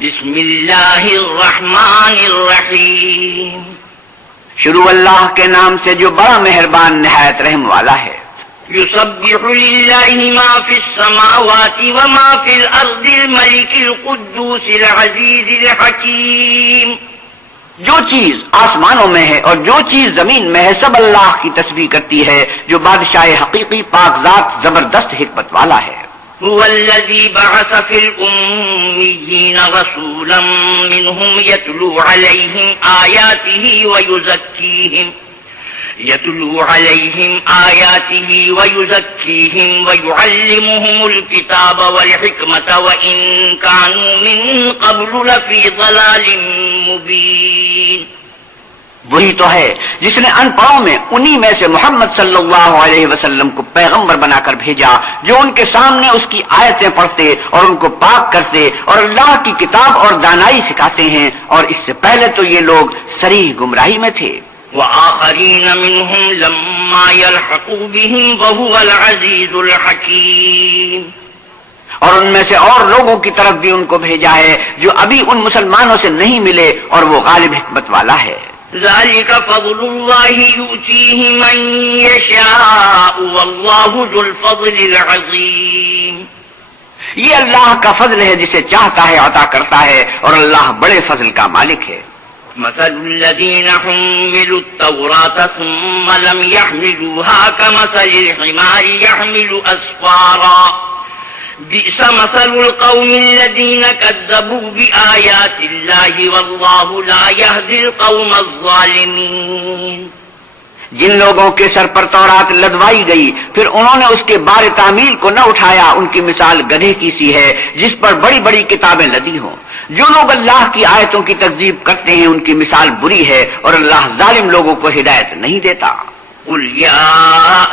بسم اللہ الرحمن الرحیم. شروع اللہ کے نام سے جو بڑا مہربان نہایت رحم والا ہے. يسبح لله ما في السماوات وما في الأرض الملك القدوس العزيز الحكيم. جو چیز آسمانوں میں ہے اور جو چیز زمین میں ہے سب اللہ کی تسبیح کرتی ہے جو بادشاہ حقیقی پاک ذات زبردست حکمت والا ہے. هو الذي بعث في الأميين رسولا منهم يتلو عليهم آياته ويزكيهم ويعلمهم الكتاب والحكمة وإن كانوا من قبل لفي ضلال مبين. وہی تو ہے جس نے ان پڑھوں میں انہی میں سے محمد صلی اللہ علیہ وسلم کو پیغمبر بنا کر بھیجا جو ان کے سامنے اس کی آیتیں پڑھتے اور ان کو پاک کرتے اور اللہ کی کتاب اور دانائی سکھاتے ہیں، اور اس سے پہلے تو یہ لوگ صریح گمراہی میں تھے. وآخرین منهم لما يلحقوا بهم وهو العزیز الحکیم. اور ان میں سے اور لوگوں کی طرف بھی ان کو بھیجا ہے جو ابھی ان مسلمانوں سے نہیں ملے اور وہ غالب حکمت والا ہے. ذلك فضل الله يؤتيه من يشاء والله ذو الفضل العظیم. یہ اللہ کا فضل ہے جسے چاہتا ہے عطا کرتا ہے اور اللہ بڑے فضل کا مالک ہے. مثل الذين حملوا التوراة ثم لم يحملوها كمثل الحمار يحمل أسفارا بئس مثل القوم الذين كذبوا بآيات الله والله لا يهدي القوم الظالمين. جن لوگوں کے سر پر تورات لدوائی گئی پھر انہوں نے اس کے بار تعمیل کو نہ اٹھایا، ان کی مثال گدھے کی سی ہے جس پر بڑی بڑی کتابیں لدی ہوں. جو لوگ اللہ کی آیتوں کی تکذیب کرتے ہیں ان کی مثال بری ہے اور اللہ ظالم لوگوں کو ہدایت نہیں دیتا. قل يا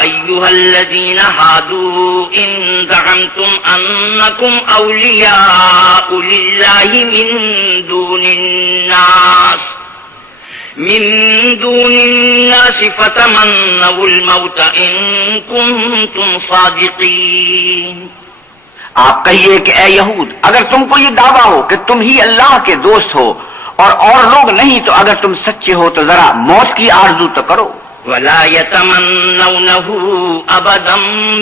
أيها الذين هادوا إن زعمتم أنكم أولياء لله من دون الناس فتمنوا الموت إن كنتم صادقين. آپ کہیے کہ اے یہود اگر تم کو یہ دعویٰ ہو کہ تم ہی اللہ کے دوست ہو اور لوگ نہیں تو اگر تم سچے ہو تو ذرا موت کی آرزو تو کرو. ولا يتمنونه أبدا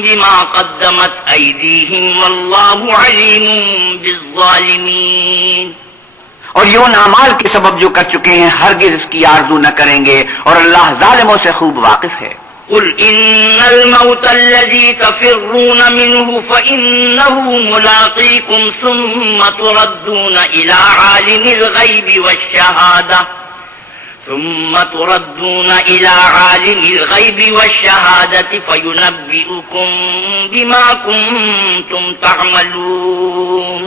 بما قدمت أيديهم والله عليم بالظالمين. اور یہ ان اعمال کے سبب جو کر چکے ہیں ہرگز اس کی آرزو نہ کریں گے اور اللہ ظالموں سے خوب واقف ہے. قل إن الموت الذي تفرون منه فإنه ملاقيكم ثم تردون إلى عالم الغيب والشهادة فينبئكم بما كنتم تعملون.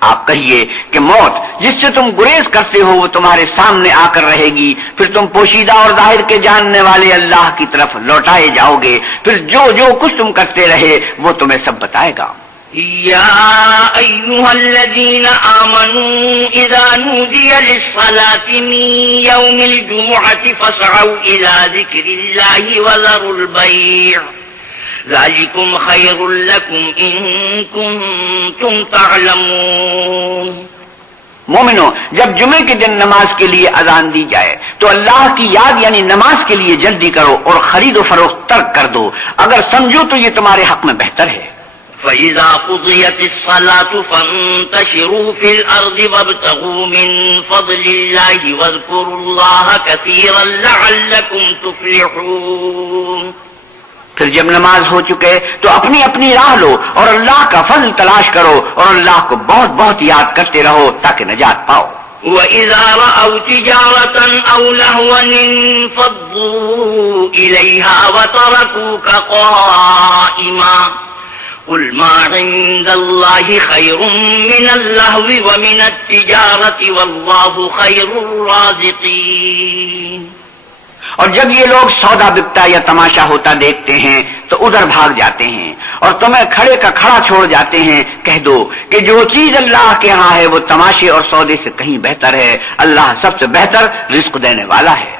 آپ کہیے کہ موت جس سے تم گریز کرتے ہو وہ تمہارے سامنے آ کر رہے گی، پھر تم پوشیدہ اور ظاہر کے جاننے والے اللہ کی طرف لوٹائے جاؤ گے، پھر جو کچھ تم کرتے رہے وہ تمہیں سب بتائے گا. يا أيها الذين آمنوا إذا نودي للصلاة من يوم الجمعة فاسعوا إلى ذكر الله وذروا البيع ذلكم خير لكم إن كنتم تعلمون. مومنو جب جمعے کے دن نماز کے لیے اذان دی جائے تو اللہ کی یاد یعنی نماز کے لیے جلدی کرو اور خرید و فروخت ترک کر دو اگر سمجھو تو یہ تمہارے حق میں بہتر ہے. فَإِذَا قُضِيَتِ الصَّلَاةُ فَانتَشِرُوا فِي الْأَرْضِ وَابْتَغُوا مِن فَضْلِ اللَّهِ وَاذْكُرُوا اللَّهَ كَثِيرًا لَّعَلَّكُمْ تُفْلِحُونَ. پھر جب نماز ہو چکے تو اپنی اپنی راہ لو اور اللہ کا فضل تلاش کرو اور اللہ کو بہت بہت یاد کرتے رہو تاکہ نجات پاؤ. وَإِذَا رَأَوْا تِجَارَةً أَوْ لَهْوًا انفَضُّوا إِلَيْهَا وَتَرَكُوكَ قَائِمًا قُلْ مَا عِندَ اللَّهِ خَيْرٌ مِّنَ اللَّهْوِ وَمِنَ التِّجَارَةِ وَاللَّهُ خَيْرُ الرَّازِقِينَ. اور جب یہ لوگ سودا بکتا یا تماشا ہوتا دیکھتے ہیں تو ادھر بھاگ جاتے ہیں اور تمہیں کھڑے کا کھڑا چھوڑ جاتے ہیں. کہہ دو کہ جو چیز اللہ کے ہاں ہے وہ تماشے اور سودے سے کہیں بہتر ہے. اللہ سب سے بہتر رزق دینے والا ہے.